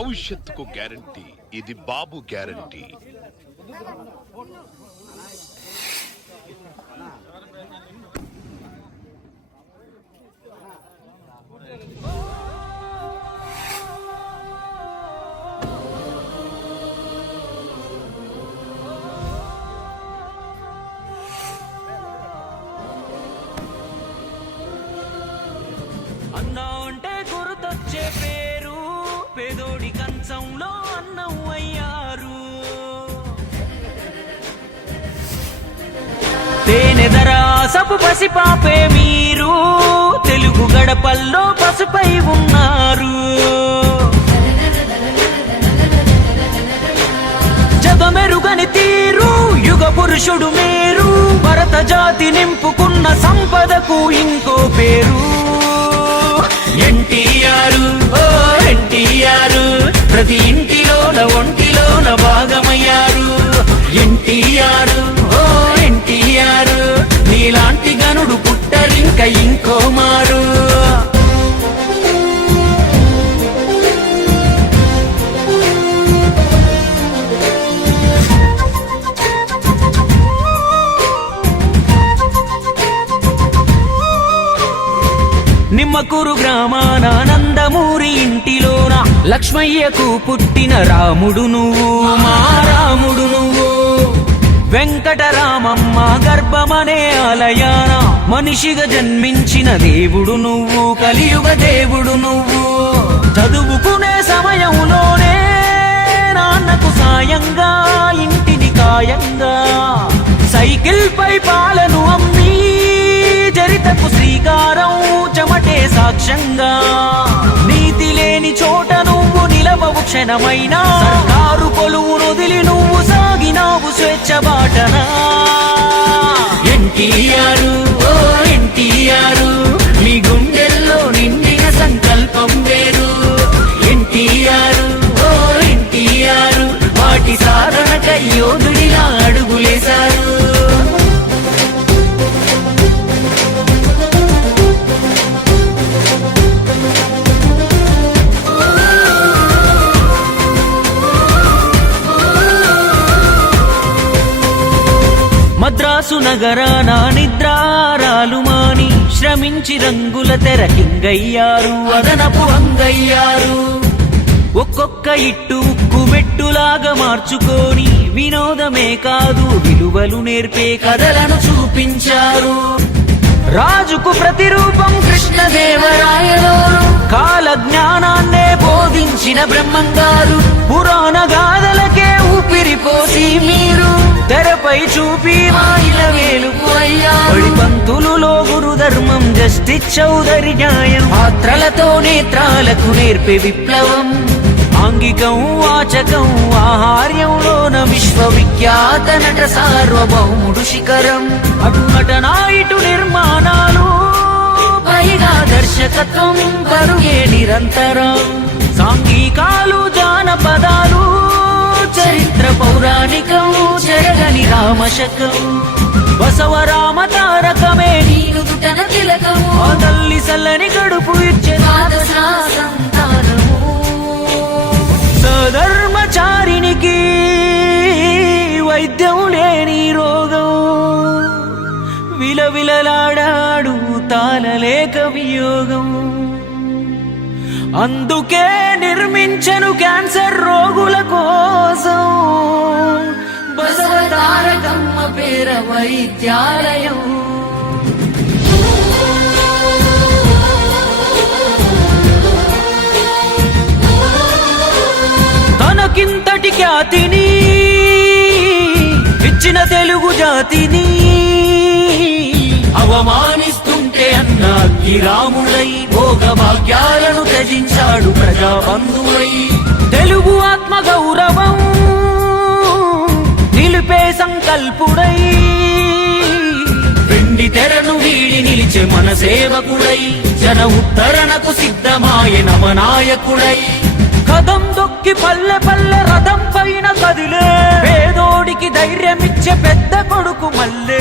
భవిష్యత్తుకు గ్యారంటీ. ఇది బాబు గ్యారంటీ. పేదోడి కంచంలో అన్నం అయ్యారు. తేనెదర పసిపాపే మీరు. తెలుగు గడపల్లో పసుపై ఉన్నారు. జగమెరుగని తీరు యుగ పురుషుడు మీరు. భరత జాతి నింపుకున్న సంపదకు ఇంకో పేరు. ఎన్టీఆర్ ఓ ఎన్టీఆర్. ప్రతి ఇంటిలోన ఒంటిలోన భాగమయ్యారు. ఎన్టీఆర్ ఓ ఎన్టీఆర్ నీలాంటి గనుడు పుట్టరింక ఇంకో మారు. నిమ్మకూరు గ్రామాన ఆనందమూరి ఇంటిలో లక్ష్మయ్యకు పుట్టిన రాముడు నువ్వు మా రాముడు నువ్వు. వెంకటరామమ్మ గర్భమనే ఆలయాన మనిషిగా జన్మించిన దేవుడు నువ్వు కలియుగ దేవుడు నువ్వు. చదువుకునే సమయంలోనే నాన్నకు సాయంగా ఇంటిని కాయంగా సైకిల్ పై పాలను అమ్మి చరితకు శ్రీకారం చెమటే సాక్ష్యంగా క్షణమైనా? సర్కారు కొలువు నొదిలి నువ్వు సాగినావు స్వేచ్ఛ బాటనా ఎన్టీఆర్ ఓ ఎన్టీఆర్. మద్రాసు నగరాన నిద్రారాలు మాని శ్రమించి రంగుల తెరకింగయ్యారు అదనపు అంగయ్యారు. ఒక్కొక్క ఇట్టు ఉక్కు మెట్టులాగా మార్చుకొని వినోదమే కాదు విలువలు నేర్పే కథలను చూపించారు. రాజుకు ప్రతిరూపం కృష్ణదేవరాయలు కాల జ్ఞానాన్నే బోధించిన బ్రహ్మంగారు పురాణ గాథలకే ఊపిరిపోసి మీరు. తెరపై చూపి మాయిల వేలుపు అయ్యారు పంతులులో గురు ధర్మం జస్టిస్ చౌదరి న్యాయం. పాత్రలతో నేత్రాలకు నేర్పే విప్లవం. ఆంగికం వాచకం ఆహార్యంలోన విశ్వవిఖ్యాత నట సార్వభౌముడు శిఖరం. అటు నటనా ఇటు నిర్మాణాలు. పైగా దర్శకత్వం పరుగే నిరంతరం. సాంఘికాలు జానపదాలు చరిత్ర పౌరాణికం చెరగని రామశకం. బసవరామ తారకమే నీకు పుట్టన తిలకము. తల్లి సల్లని గడుపు ఇచ్చే సధర్మచారినికి వైద్యం లేని రోగం. విలవిలలాడాడు తాళలేక వియోగం. అందుకే నిర్మించను క్యాన్సర్ రోగుల కోసం. బసవతారకమ్మ పేర వైద్యాలయం. తనకింతటి ఖ్యాతిని ఇచ్చిన తెలుగు జాతిని అవమానిస్తుంటే అన్న రాముడై భోగ భాగ్యాలను త్యజించాడు ప్రజాబంధువై. తెలుగు ఆత్మ గౌరవం నిలిపే సంకల్పుడై. వెండి తెరను వీడి నిలిచే మన సేవకుడై. జన ఉత్తరణకు సిద్ధమాయ నవనాయకుడై. కదం దొక్కి పల్లె పల్లె రథం పైన కదిలే. పేదోడికి ధైర్యమిచ్చే పెద్ద కొడుకు మల్లే.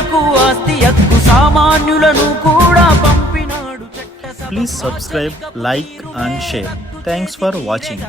పేదలకు ఆస్తి హక్కు సామాన్యులను కూడా పంపినాడు please subscribe like and share thanks for watching